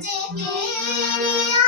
থেকে